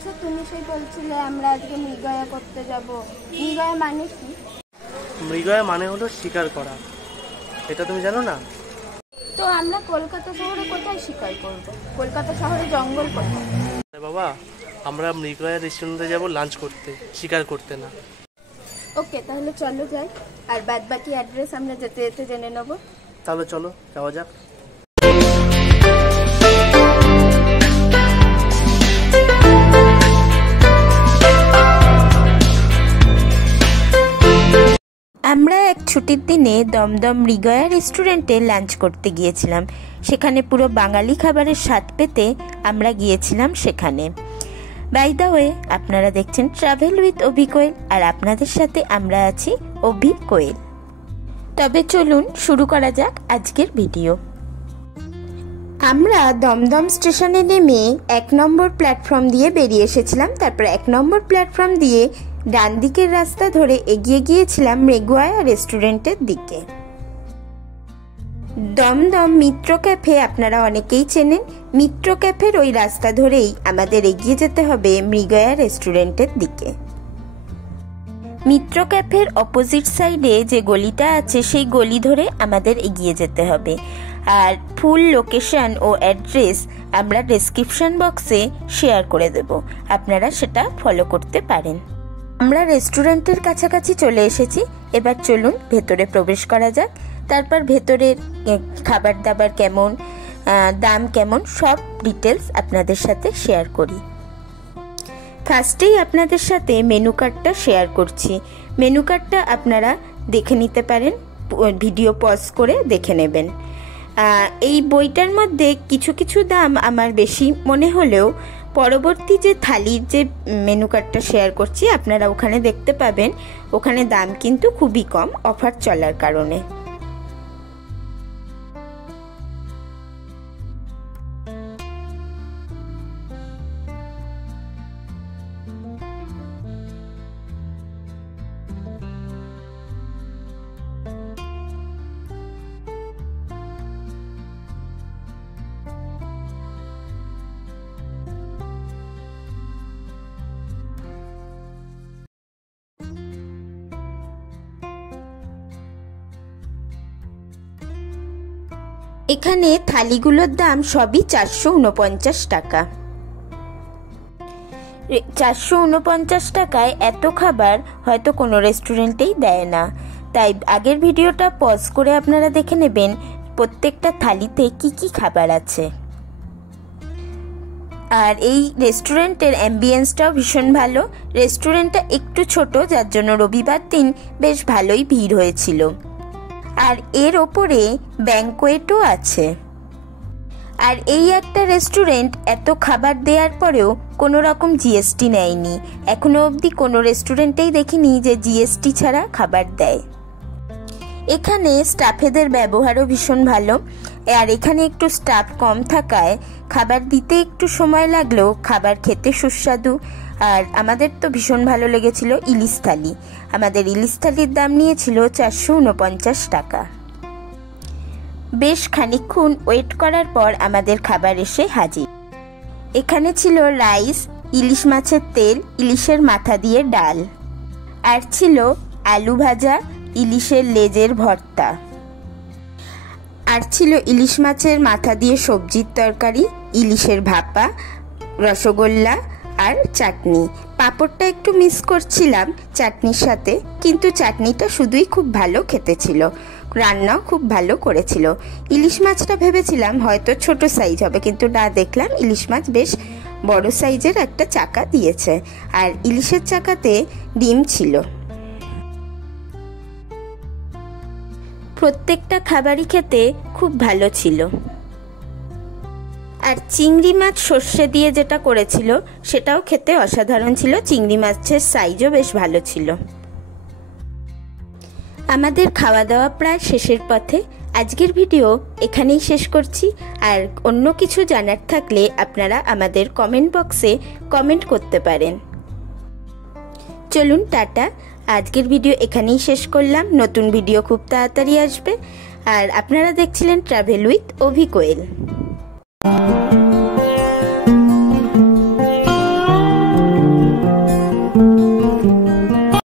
আচ্ছা, তুমি সেই বলছিলে আমরা আজকে মৃগয়া করতে যাব। মৃগয়া মানে কি? মৃগয়া মানে হলো শিকার করা। এটা তুমি জানো না? তো আমরা কলকাতা শহরে কোথায় শিকার করব? কলকাতা শহরে জঙ্গল কোথায়? বাবা, আমরা মৃগয়া রেস্টুরেন্টে যাব লাঞ্চ করতে, শিকার করতে না। ওকে, তাহলে চলো যাই। আর বাদ বাকি অ্যাড্রেস আমরা যেতে যেতে জেনে নেব। তাহলে চলো যাওয়া যাক। আমরা এক ছুটির দিনে দমদম মৃগয়া রেস্টুরেন্টে লাঞ্চ করতে গিয়েছিলাম। সেখানে পুরো বাঙালি খাবারের স্বাদ পেতে আমরা গিয়েছিলাম সেখানে। বাই দ্য ওয়ে, আপনারা দেখছেন ট্রাভেল উইথ অভি কোয়েল, আর আপনাদের সাথে আমরা আছি অভি কোয়েল। তবে চলুন শুরু করা যাক আজকের ভিডিও। আমরা দমদম স্টেশনে নেমে 1 নম্বর প্ল্যাটফর্ম দিয়ে বেরিয়ে এসেছিলাম। তারপর 1 নম্বর প্ল্যাটফর্ম দিয়ে ডান দিকের রাস্তা ধরে এগিয়ে গিয়েছিলাম মৃগয়া রেস্টুরেন্টের দিকে। দমদম মিত্র ক্যাফে আপনারা অনেকেই চেনেন। মিত্র ক্যাফের ওই রাস্তা ধরেই আমাদের এগিয়ে যেতে হবে মৃগয়া রেস্টুরেন্টের দিকে। মিত্র ক্যাফের অপোজিট সাইডে যে গলিটা আছে সেই গলি ধরে আমাদের এগিয়ে যেতে হবে। আর ফুল লোকেশন ও অ্যাড্রেস আমরা ডেসক্রিপশন বক্সে শেয়ার করে দেব, আপনারা সেটা ফলো করতে পারেন। আমরা রেস্টুরেন্টের কাছাকাছি চলে এসেছি। এবার চলুন ভেতরে প্রবেশ করা যাক। তারপর ভেতরের খাবার দাবার কেমন, দাম কেমন, সব ডিটেলস আপনাদের সাথে শেয়ার করি। ফার্স্টেই আপনাদের সাথে মেনু কার্ডটা শেয়ার করছি। মেনু কার্ডটা আপনারা দেখে নিতে পারেন, ভিডিও পজ করে দেখে নেবেন। এই বইটার মধ্যে কিছু কিছু দাম আমার বেশি মনে হলেও পরবর্তী যে থালির যে মেনু কার্ডটা শেয়ার করছি আপনারা ওখানে দেখতে পাবেন, ওখানে দাম কিন্তু খুবই কম, অফার চলার কারণে। এখানে থালিগুলোর দাম সবই 449 টাকা। 449 টাকায় এত খাবার হয়তো কোনো রেস্টুরেন্টেই দেয় না। তাই আগের ভিডিওটা পজ করে আপনারা দেখে নেবেন প্রত্যেকটা থালিতে কি কি খাবার আছে। আর এই রেস্টুরেন্টের অ্যাম্বিয়েন্সটাও ভীষণ ভালো। রেস্টুরেন্টটা একটু ছোট, যার জন্য রবিবার দিন বেশ ভালোই ভিড় হয়েছিল। আর এর ওপরে ব্যাংকোয়েটও আছে। আর এই একটা রেস্টুরেন্ট এত খাবার দেওয়ার পরেও কোনো রকম জিএসটি নেয়নি। এখনো অবধি কোনো রেস্টুরেন্টেই দেখিনি যে জিএসটি ছাড়া খাবার দেয়। এখানে স্টাফেদের ব্যবহারও ভীষণ ভালো। আর এখানে একটু স্টাফ কম থাকায় খাবার দিতে একটু সময় লাগলেও খাবার খেতে সুস্বাদু। আর আমাদের তো ভীষণ ভালো লেগেছিল ইলিশ থালি। আমাদের ইলিশ থালির দাম নিয়েছিল 449 টাকা। বেশ খানিকক্ষণ ওয়েট করার পর আমাদের খাবার এসে হাজির। এখানে ছিল রাইস, ইলিশ মাছের তেল, ইলিশের মাথা দিয়ে ডাল, আর ছিল আলু ভাজা, ইলিশের লেজের ভর্তা, আর ছিল ইলিশ মাছের মাথা দিয়ে সবজির তরকারি, ইলিশের ভাপা, রসগোল্লা আর চাটনি। পাঁপড়টা একটু মিস করছিলাম চাটনির সাথে, কিন্তু চাটনিটা শুধুই খুব ভালো খেতে ছিল। রান্নাও খুব ভালো করেছিল। ইলিশ মাছটা ভেবেছিলাম হয়তো ছোট সাইজ হবে, কিন্তু না, দেখলাম ইলিশ মাছ বেশ বড় সাইজের একটা চাকা দিয়েছে। আর ইলিশের চাকাতে ডিম ছিল। প্রত্যেকটা খাবারই খেতে খুব ভালো ছিল। আর চিংড়ি মাছ সর্ষে দিয়ে যেটা করেছিল সেটাও খেতে অসাধারণ ছিল। চিংড়ি মাছের সাইজও বেশ ভালো ছিল। আমাদের খাওয়া দাওয়া প্রায় শেষের পথে। আজকের ভিডিও এখানেই শেষ করছি। আর অন্য কিছু জানার থাকলে আপনারা আমাদের কমেন্ট বক্সে কমেন্ট করতে পারেন। চলুন টাটা, আজকের ভিডিও এখানেই শেষ করলাম। নতুন ভিডিও খুব তাড়াতাড়ি আসবে। আর আপনারা দেখছিলেন ট্রাভেল উইথ অভি কোয়েল।